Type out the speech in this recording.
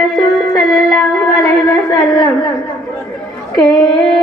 Rasul sallallahu alaihi wasallam. Que